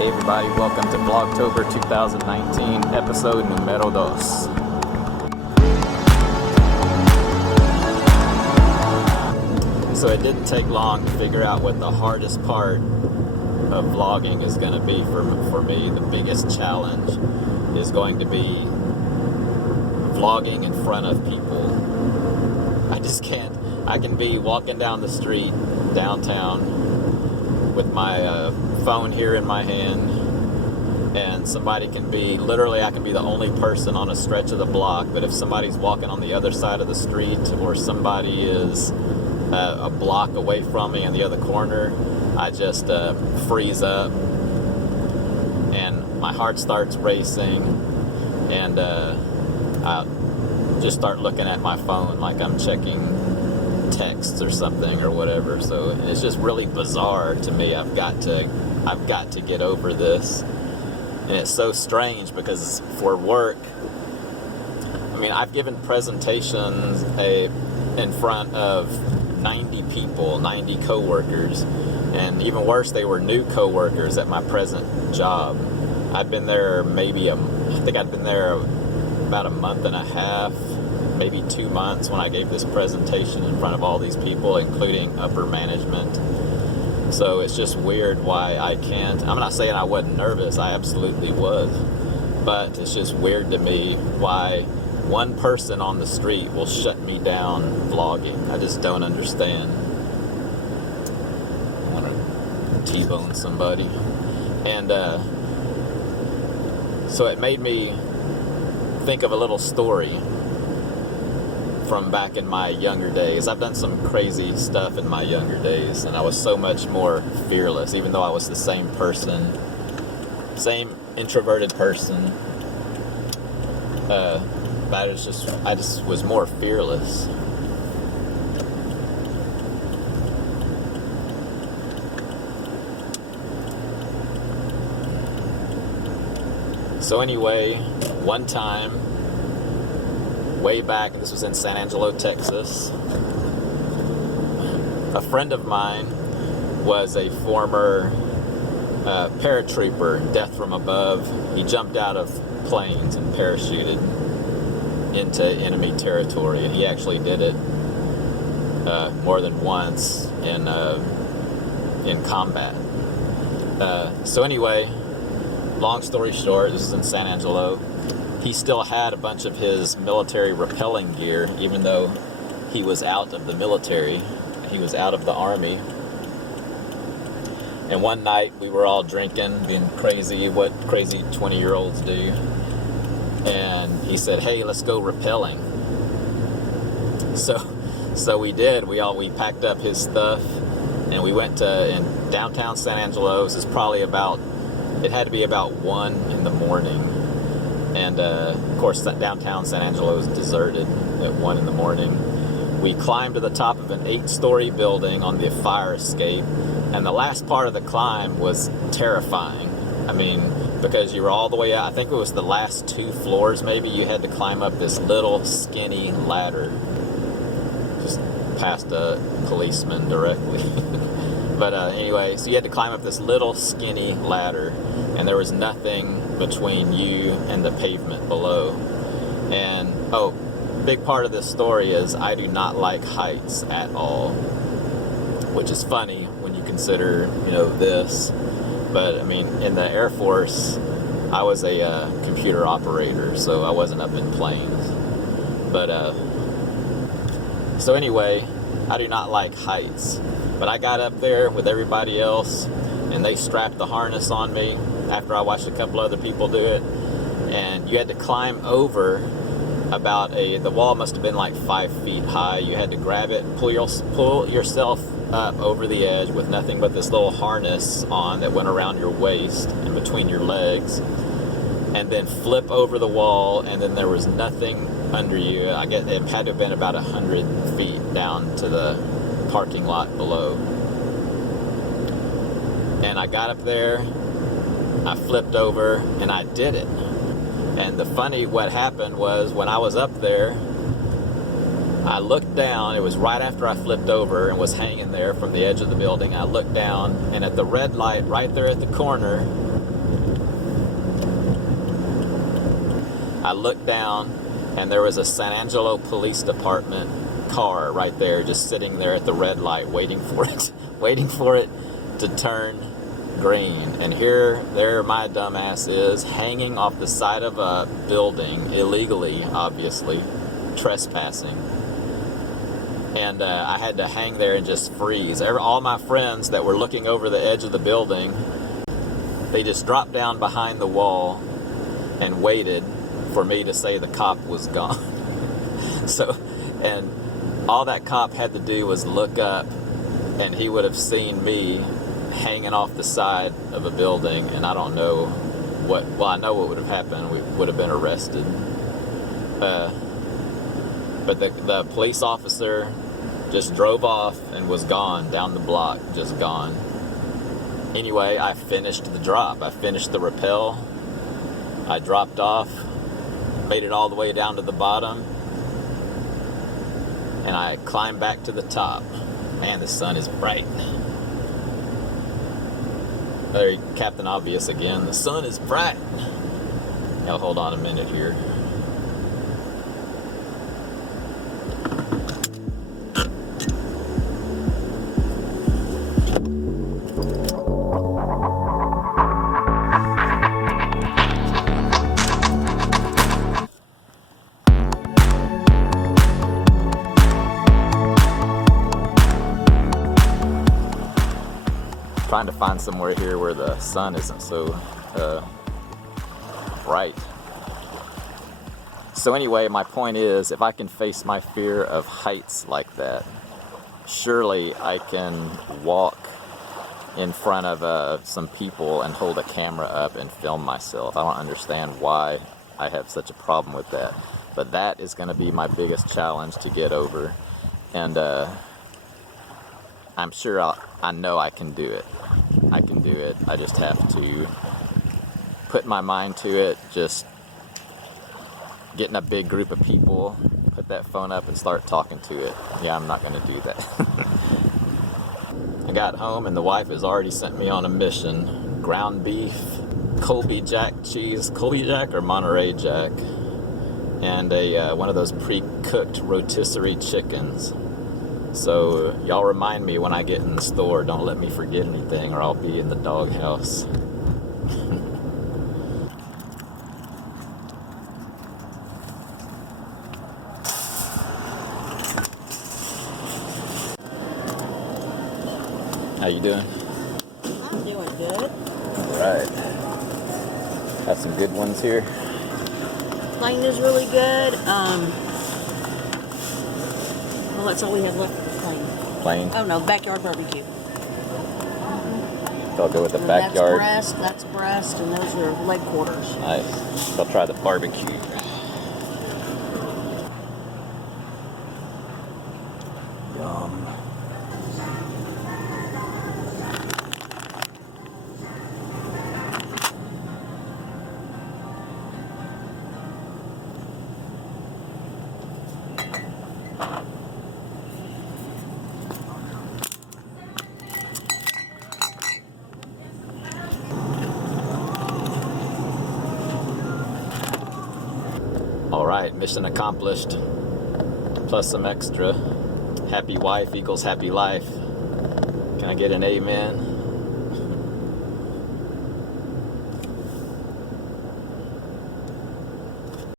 Hey everybody, welcome to Vlogtober 2019, episode numero 2. So it didn't take long to figure out what the hardest part of vlogging is going to be for me. The biggest challenge is going to be vlogging in front of people. I just can't. I can be walking down the street downtown with my phone here in my hand, and somebody can be, literally I can be the only person on a stretch of the block, but if somebody's walking on the other side of the street or somebody is a block away from me in the other corner, I just freeze up and my heart starts racing, and I just start looking at my phone like I'm checking texts or something or whatever. So it's just really bizarre to me. I've got to get over this, and it's so strange because for work, I mean, I've given presentations in front of 90 people, 90 coworkers, and even worse, they were new coworkers at my present job. I've been there I think I'd been there about a month and a half, maybe 2 months when I gave this presentation in front of all these people, including upper management. So it's just weird why I can't. I'm not saying I wasn't nervous, I absolutely was, but it's just weird to me why one person on the street will shut me down vlogging. I just don't understand. I want to T-bone somebody. And so it made me think of a little story from back in my younger days. I've done some crazy stuff in my younger days, and I was so much more fearless, even though I was the same person, same introverted person. But I just was more fearless. So anyway, one time, way back, and this was in San Angelo, Texas, a friend of mine was a former paratrooper, death from above. He jumped out of planes and parachuted into enemy territory, and he actually did it more than once in combat. So anyway, long story short, this is in San Angelo. He still had a bunch of his military rappelling gear, even though he was out of the military. He was out of the army. And one night we were all drinking, being crazy, what crazy 20-year-olds do. And he said, "Hey, let's go rappelling." So we did. We packed up his stuff and we went in downtown San Angelo. This is probably it had to be about 1 in the morning. And of course, downtown San Angelo is deserted at 1 in the morning. We climbed to the top of an 8-story building on the fire escape, and the last part of the climb was terrifying. I mean, because you were all the way out. I think it was the last 2 floors maybe. You had to climb up this little skinny ladder, just past a policeman directly. But anyway, so you had to climb up this little skinny ladder, and there was nothing between you and the pavement below. And big part of this story is I do not like heights at all, which is funny when you consider, this. But I mean, in the Air Force, I was a computer operator, so I wasn't up in planes. But so anyway, I do not like heights. But I got up there with everybody else, and they strapped the harness on me after I watched a couple other people do it. And you had to climb over the wall must have been like 5 feet high. You had to grab it and pull yourself up over the edge with nothing but this little harness on that went around your waist and between your legs, and then flip over the wall, and then there was nothing under you. I guess it had to have been about 100 feet down to the parking lot below. And I got up there, I flipped over, and I did it. And what happened was, when I was up there, I looked down. It was right after I flipped over and was hanging there from the edge of the building. I looked down, and at the red light right there at the corner, I looked down, and there was a San Angelo Police Department car right there, just sitting there at the red light, waiting for it, waiting for it to turn green. And there my dumbass is, hanging off the side of a building, illegally, obviously, trespassing. And I had to hang there and just freeze. All my friends that were looking over the edge of the building, they just dropped down behind the wall and waited for me to say the cop was gone. So, and all that cop had to do was look up, and he would have seen me hanging off the side of a building, and I don't know what, well, I know what would have happened. We would have been arrested. But the police officer just drove off and was gone down the block, just gone. Anyway, I finished the drop. I finished the rappel. I dropped off, made it all the way down to the bottom, and I climbed back to the top. Man, the sun is bright. There, Captain Obvious again. The sun is bright. Now, hold on a minute here. Trying to find somewhere here where the sun isn't so bright. So anyway, my point is, if I can face my fear of heights like that, surely I can walk in front of some people and hold a camera up and film myself. I don't understand why I have such a problem with that. But that is going to be my biggest challenge to get over. And I'm sure I know I can do it. I can do it. I just have to put my mind to it, just get in a big group of people, put that phone up and start talking to it. Yeah, I'm not going to do that. I got home and the wife has already sent me on a mission. Ground beef, Colby Jack cheese, Colby Jack or Monterey Jack, and one of those pre-cooked rotisserie chickens. So y'all remind me when I get in the store, don't let me forget anything or I'll be in the doghouse. How you doing? I'm doing good. Alright. Got some good ones here. Plain is really good. Well, that's all we have left. Plain. Plain? Oh no, backyard barbecue. So I'll go with the backyard. That's breast, and those are leg quarters. Nice. So I'll try the barbecue. Yum. Alright, mission accomplished. Plus some extra. Happy wife equals happy life. Can I get an amen?